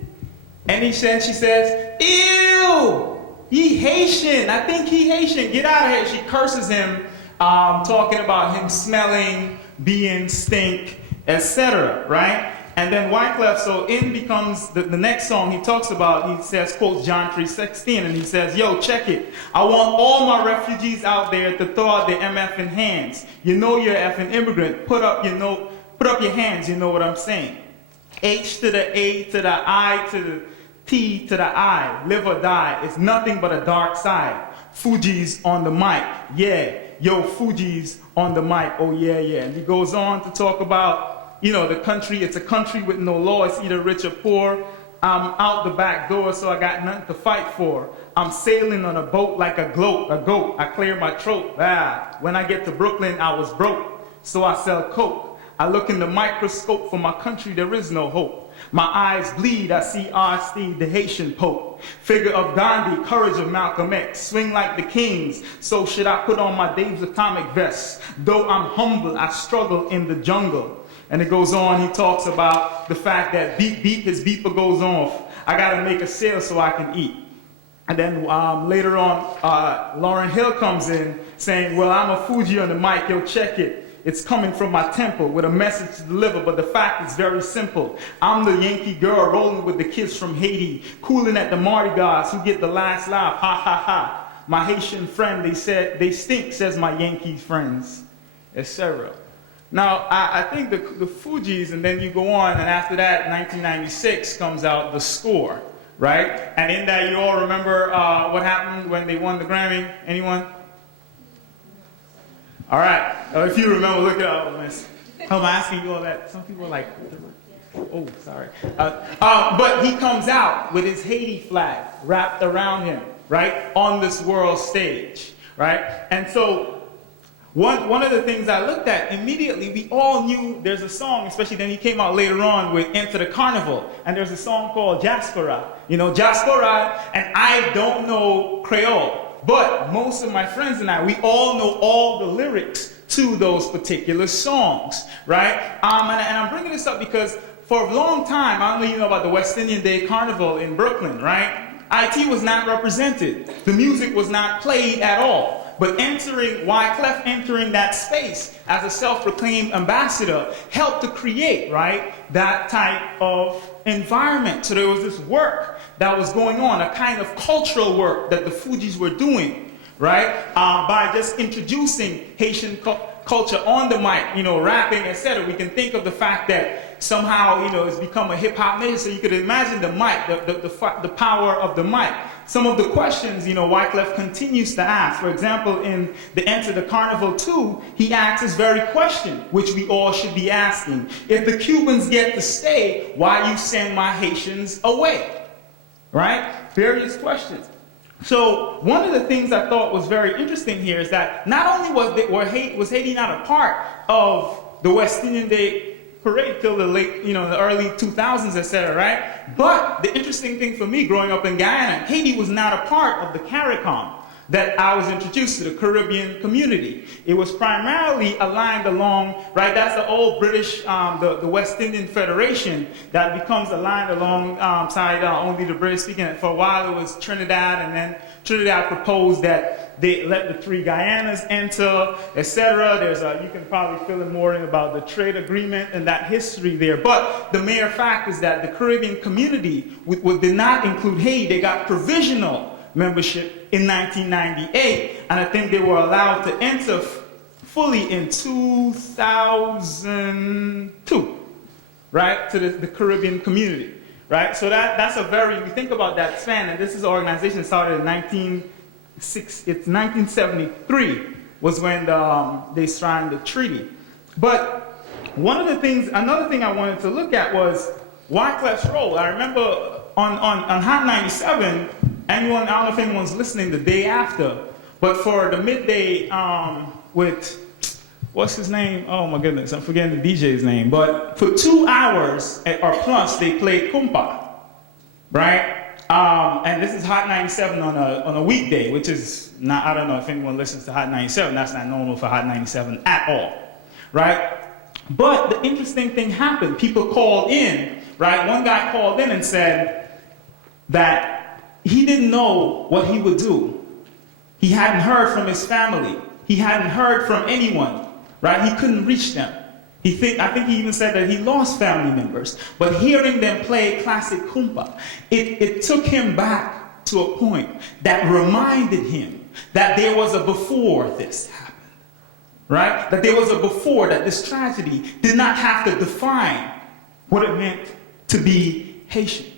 And she says, ew! He Haitian. I think he Haitian. Get out of here. She curses him, talking about him smelling, being stink, etc. Right? And then Wyclef, so in becomes the next song he talks about, he says, quotes John 3:16, and he says, yo, check it. I want all my refugees out there to throw out their MFing hands. You know you're an effing immigrant. Put up your hands, you know what I'm saying. H to the A to the I to the T to the I, live or die, it's nothing but a dark side. Fugees on the mic, yeah. Yo, Fugees on the mic, oh yeah, yeah. And he goes on to talk about, the country, it's a country with no law, it's either rich or poor. I'm out the back door, so I got nothing to fight for. I'm sailing on a boat like a goat. I clear my throat. When I get to Brooklyn, I was broke, so I sell coke. I look in the microscope for my country, there is no hope. My eyes bleed, I see R.C., the Haitian Pope. Figure of Gandhi, courage of Malcolm X. Swing like the kings, so should I put on my Dave's atomic vest. Though I'm humble, I struggle in the jungle. And it goes on, he talks about the fact that beep, beep, his beeper goes off. I gotta make a sale so I can eat. And then later on, Lauryn Hill comes in saying, well, I'm a Fuji on the mic, yo, check it. It's coming from my temple with a message to deliver, but the fact is very simple. I'm the Yankee girl rolling with the kids from Haiti, cooling at the Mardi Gras who get the last laugh, ha ha ha. My Haitian friend, they said, they stink, says my Yankee friends, etc. Now, I think the Fugees, and then you go on, and after that, 1996 comes out, The Score, right? And in that, you all remember what happened when they won the Grammy? Anyone? All right. If you remember, look it up. I'm asking you all that. Some people are like, oh, sorry. But he comes out with his Haiti flag wrapped around him, right, on this world stage, right? And so one of the things I looked at immediately, we all knew there's a song, especially then he came out later on with Enter the Carnival, and there's a song called Diaspora. Diaspora, and I don't know Creole. But most of my friends and I, we all know all the lyrics to those particular songs, right? And I'm bringing this up because for a long time, I don't know if you know about the West Indian Day Carnival in Brooklyn, right? IT was not represented. The music was not played at all. But Wyclef entering that space as a self-proclaimed ambassador helped to create, right, that type of environment. So there was this work that was going on, a kind of cultural work that the Fujis were doing, right, by just introducing Haitian culture on the mic, rapping, etc. We can think of the fact that somehow, it's become a hip-hop nation, so you could imagine the mic, the power of the mic. Some of the questions, Wyclef continues to ask. For example, in the Enter the Carnival 2, he asks this very question, which we all should be asking. If the Cubans get to stay, why you send my Haitians away? Right? Various questions. So one of the things I thought was very interesting here is that not only was Haiti not a part of the West Indian Day Parade till the late, the early 2000s, etc., right? But the interesting thing for me growing up in Guyana, Haiti was not a part of the CARICOM that I was introduced to, the Caribbean community. It was primarily aligned along, right? That's the old British, the West Indian Federation that becomes aligned alongside only the British speaking. For a while it was Trinidad, and then Trinidad proposed that they let the 3 Guyanas enter, etc. You can probably fill in more in about the trade agreement and that history there. But the mere fact is that the Caribbean community did not include Haiti. They got provisional membership in 1998, and I think they were allowed to enter fully in 2002, right, to the Caribbean community, right? So that's a very, we think about that span, and this is an organization that started in 1973 was when they signed the treaty. But another thing I wanted to look at was Wyclef's role. I remember on Hot 97, I don't know if anyone's listening the day after, but for the midday with, what's his name? Oh my goodness, I'm forgetting the DJ's name. But for 2 hours or plus, they played Kumpa, right? And this is Hot 97 on a weekday, which is not, I don't know if anyone listens to Hot 97, that's not normal for Hot 97 at all, right? But the interesting thing happened. People called in, right? One guy called in and said that he didn't know what he would do. He hadn't heard from his family. He hadn't heard from anyone, right? He couldn't reach them. I think he even said that he lost family members. But hearing them play classic Kumpa, it took him back to a point that reminded him that there was a before this happened, right? That there was a before, that this tragedy did not have to define what it meant to be Haitian.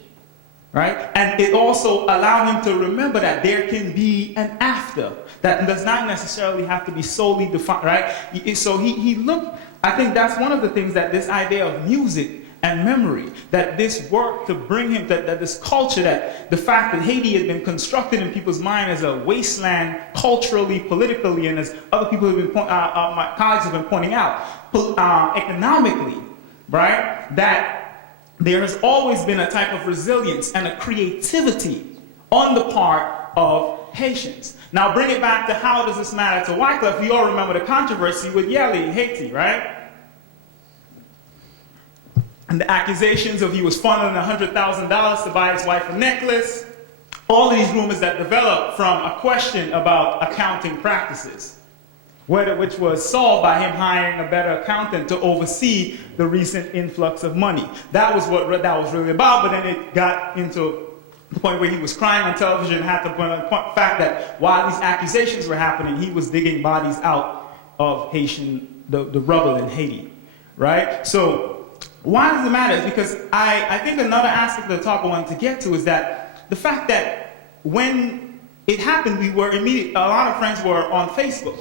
Right? And it also allowed him to remember that there can be an after that does not necessarily have to be solely defined, right? So he looked, I think that's one of the things that this idea of music and memory, that this work to bring him, that this culture, that the fact that Haiti had been constructed in people's mind as a wasteland culturally, politically, and as other people have been, my colleagues have been pointing out, economically, right? That there has always been a type of resilience and a creativity on the part of Haitians. Now bring it back to how does this matter to Wyclef? We all remember the controversy with Yeli in Haiti, right? And the accusations of he was funneling $100,000 to buy his wife a necklace. All of these rumors that developed from a question about accounting practices, which was solved by him hiring a better accountant to oversee the recent influx of money. That was what that was really about, but then it got into the point where he was crying on television and had to point out the fact that while these accusations were happening, he was digging bodies out of Haitian, the rubble in Haiti, right? So why does it matter? It's because I think another aspect of the talk I wanted to get to is that the fact that when it happened, a lot of friends were on Facebook.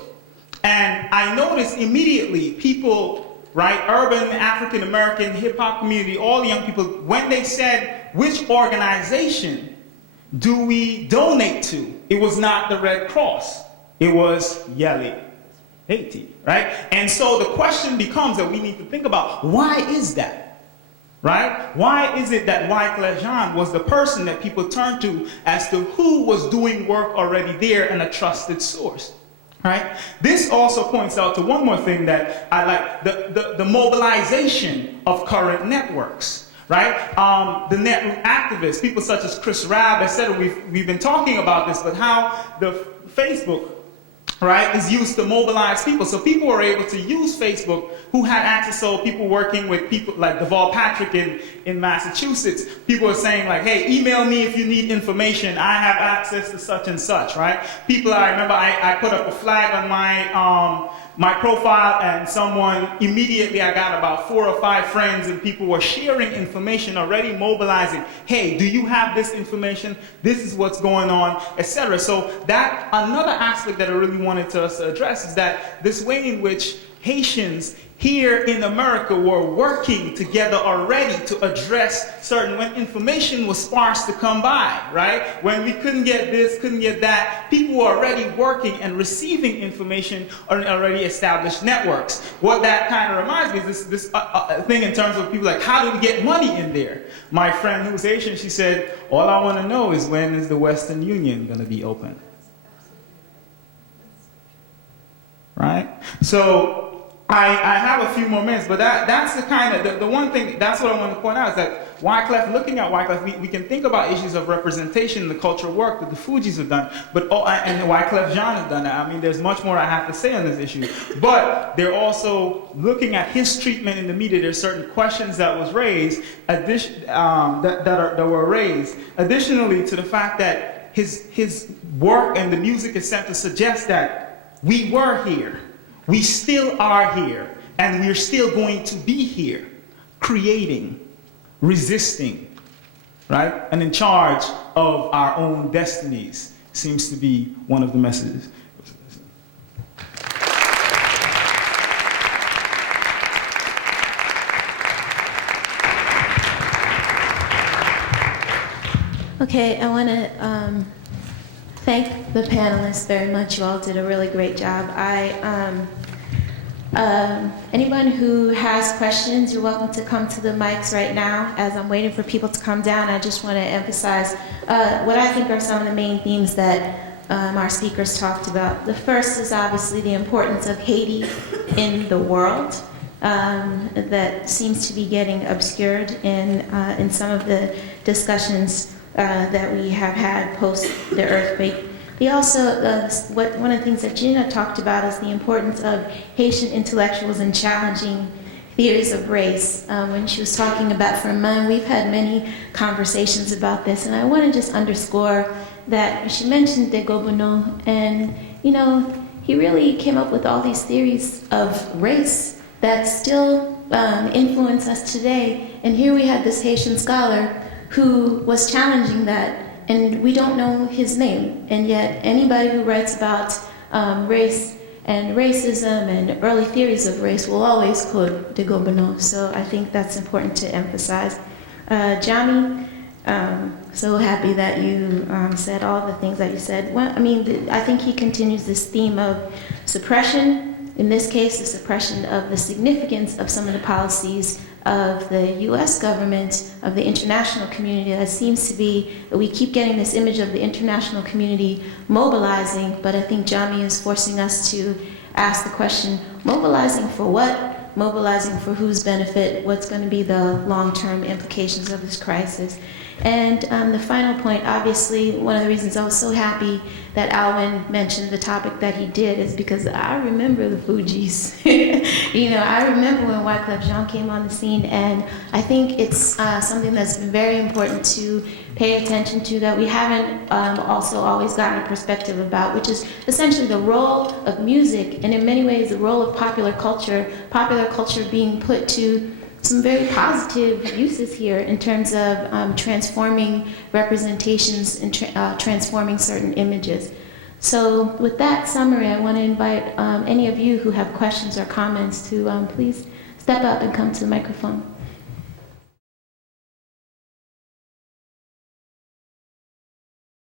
And I noticed immediately people, right, urban, African-American, hip-hop community, all the young people, when they said, which organization do we donate to? It was not the Red Cross. It was Yeli, Haiti, right? And so the question becomes that we need to think about, why is that, right? Why is it that Wyclef Jean was the person that people turned to as to who was doing work already there and a trusted source? Right? This also points out to one more thing that I like, the mobilization of current networks, right? The network activists, people such as Chris Rabb, etc. We've been talking about this, but how the Facebook right, is used to mobilize people. So people were able to use Facebook who had access. So people working with people like Deval Patrick in Massachusetts, people are saying like, hey, email me if you need information. I have access to such and such, right? People, I remember I put up a flag on my profile, and someone immediately, I got about 4 or 5 friends, and people were sharing information, already mobilizing. Hey, do you have this information? This is what's going on, etc. So that another aspect that I really wanted us to address is that this way in which Haitians here in America were working together already to address when information was sparse to come by, right? When we couldn't get this, couldn't get that, people were already working and receiving information on already established networks. What that kind of reminds me is this thing in terms of people like, how do we get money in there? My friend who was Asian, she said, all I want to know is when is the Western Union going to be open? Right? So I have a few more minutes, but that's the kind of, the one thing, that's what I want to point out is that Wyclef, looking at Wyclef, we can think about issues of representation in the cultural work that the Fugees have done, but and Wyclef Jean has done that. I mean, there's much more I have to say on this issue, but they're also looking at his treatment in the media. There's certain questions that was raised, that were raised, additionally to the fact that his work and the music is sent to suggest that we were here. We still are here, and we're still going to be here, creating, resisting, right? And in charge of our own destinies seems to be one of the messages. Okay, I want to thank the panelists very much. You all did a really great job. Anyone who has questions, you're welcome to come to the mics right now. As I'm waiting for people to come down, I just want to emphasize what I think are some of the main themes that our speakers talked about. The first is obviously the importance of Haiti in the world. That seems to be getting obscured in some of the discussions that we have had post the earthquake. He also, one of the things that Gina talked about is the importance of Haitian intellectuals in challenging theories of race. When she was talking about Zimmermann, we've had many conversations about this, and I want to just underscore that she mentioned de Gobineau, and he really came up with all these theories of race that still influence us today. And here we had this Haitian scholar who was challenging that. And we don't know his name, and yet anybody who writes about race and racism and early theories of race will always quote de Gobineau. So I think that's important to emphasize. Jamee, so happy that you said all the things that you said. Well, I mean, I think he continues this theme of suppression. In this case, the suppression of the significance of some of the policies of the U.S. government, of the international community. That seems to be that we keep getting this image of the international community mobilizing, but I think Jamee is forcing us to ask the question, mobilizing for what? Mobilizing for whose benefit? What's going to be the long-term implications of this crisis? And the final point, obviously, one of the reasons I was so happy that Alwin mentioned the topic that he did is because I remember the Fugees. I remember when Wyclef Jean came on the scene, and I think it's something that's been very important to pay attention to that we haven't also always gotten a perspective about, which is essentially the role of music, and in many ways the role of popular culture being put to some very positive uses here in terms of transforming representations and transforming certain images. So with that summary, I want to invite any of you who have questions or comments to please step up and come to the microphone.